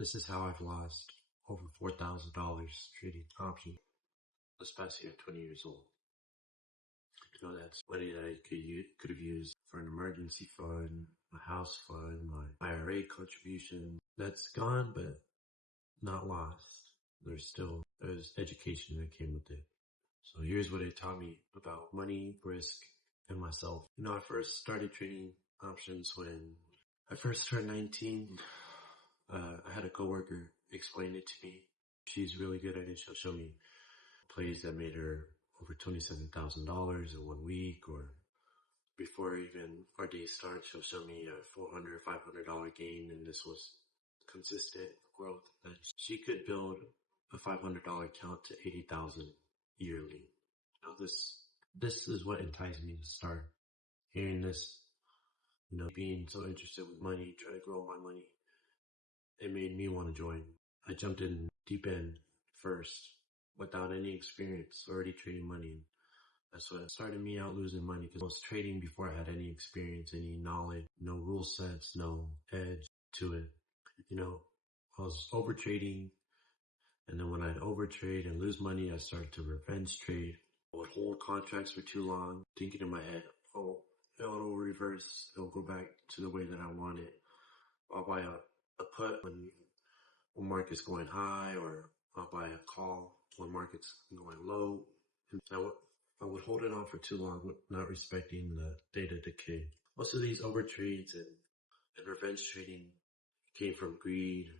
This is how I've lost over $4,000 trading options this past year, 20 years old. That's money that I could have used for an emergency fund, my house fund, my IRA contribution. That's gone, but not lost. There's education that came with it. So here's what it taught me about money, risk, and myself. I first started trading options when I first turned 19. I had a coworker explain it to me. She's really good at it. She'll show me plays that made her over $27,000 in 1 week, or before even our day starts, she'll show me a $400, $500 gain, and this was consistent growth. That she could build a $500 account to $80,000 yearly. This is what enticed me to start hearing this. Being so interested with money, trying to grow my money, it made me want to join. I jumped in deep end first without any experience, already trading money. That's what started me out losing money, because I was trading before I had any experience, any knowledge, no rule sets, no edge to it. I was over trading, and then when I'd overtrade and lose money, I started to revenge trade. I would hold contracts for too long, thinking in my head, oh, it'll reverse, it'll go back to the way that I want it. I'll buy a put when market's going high, or I'll buy a call when market's going low. And I would hold it on for too long, not respecting the data decay. Most of these overtrades and revenge trading came from greed,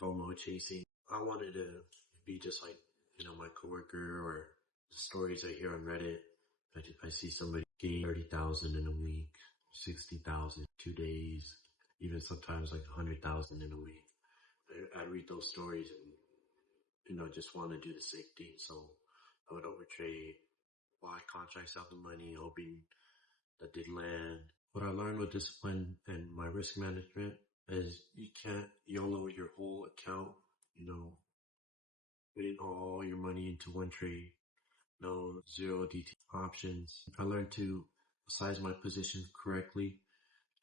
FOMO chasing. I wanted to be just like, my coworker, or the stories I hear on Reddit. I see somebody gain 30,000 in a week, 60,000 2 days, even sometimes like 100,000 in a week. I read those stories and, just want to do the same thing. So I would overtrade, buy contracts out the money, hoping that they'd land. What I learned with discipline and my risk management is you can't YOLO your whole account, putting all your money into one trade. No zero DT options. I learned to size my position correctly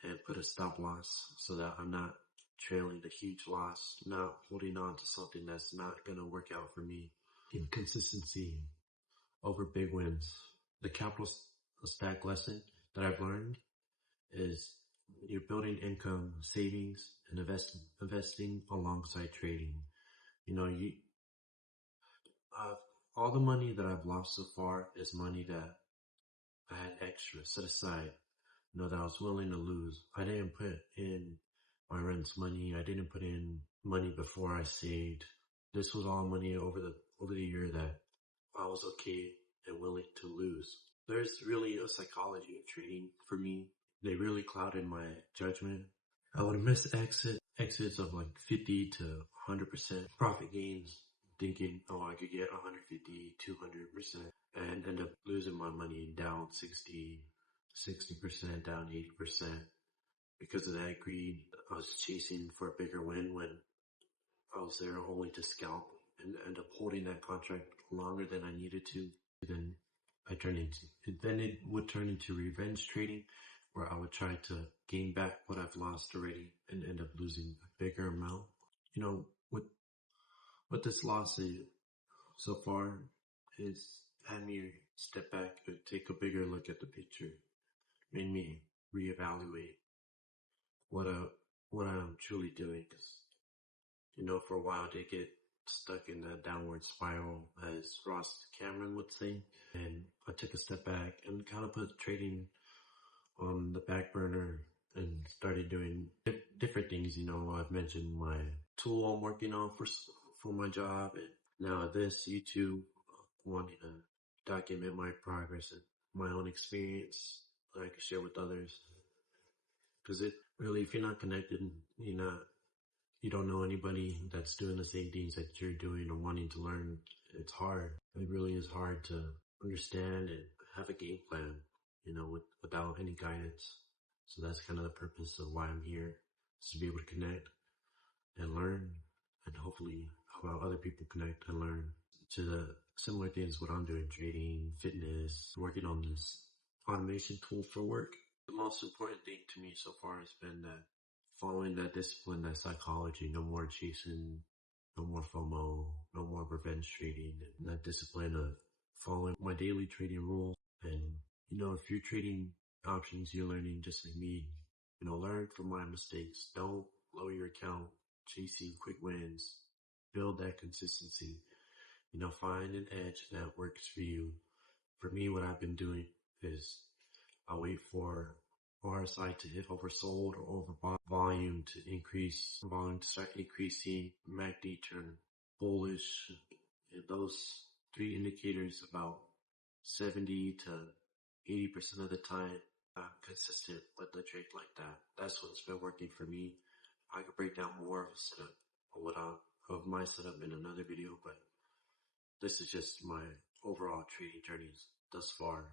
and put a stop loss so that I'm not trailing the huge loss, not holding on to something that's not going to work out for me. Inconsistency over big wins. The capital stack lesson that I've learned is you're building income, savings, and investing alongside trading. All the money that I've lost so far is money that I had extra set aside, that I was willing to lose. I didn't put in my rent's money. I didn't put in money before I saved. This was all money over the year that I was okay and willing to lose. There's really a psychology of trading for me. They really clouded my judgment. I would miss exits of like 50 to 100% profit gains, thinking, I could get 150, 200%, and end up losing my money down 60%, down 80%. Because of that greed, I was chasing for a bigger win when I was there only to scalp and end up holding that contract longer than I needed to. Then it would turn into revenge trading, where I would try to gain back what I've lost already and end up losing a bigger amount. What this loss is so far is had me step back and take a bigger look at the picture, made me reevaluate what I'm truly doing. Because, for a while they get stuck in that downward spiral, as Ross Cameron would say. And I took a step back and kind of put trading on the back burner and started doing different things. I've mentioned my tool I'm working on for my job, and now this YouTube, wanting to document my progress and my own experience that I can share with others. Because it really, if you're not connected, you don't know anybody that's doing the same things that you're doing or wanting to learn, it's hard. It really is hard to understand and have a game plan, without any guidance. So that's kind of the purpose of why I'm here, is to be able to connect and learn, and hopefully help out other people connect and learn to the similar things what I'm doing, trading, fitness, working on this automation tool for work. The most important thing to me so far has been that following that discipline, that psychology, no more chasing, no more FOMO, no more revenge trading, and that discipline of following my daily trading rule. And, if you're trading options, you're learning just like me. Learn from my mistakes. Don't blow your account chasing quick wins. Build that consistency. Find an edge that works for you. For me, what I've been doing is I wait for RSI to hit oversold or over volume to increase, volume to start increasing, MACD turn bullish. And those three indicators about 70 to 80% of the time, I'm consistent with the trade like that. That's what's been working for me. I could break down more of a setup of my setup in another video, but this is just my overall trading journeys thus far.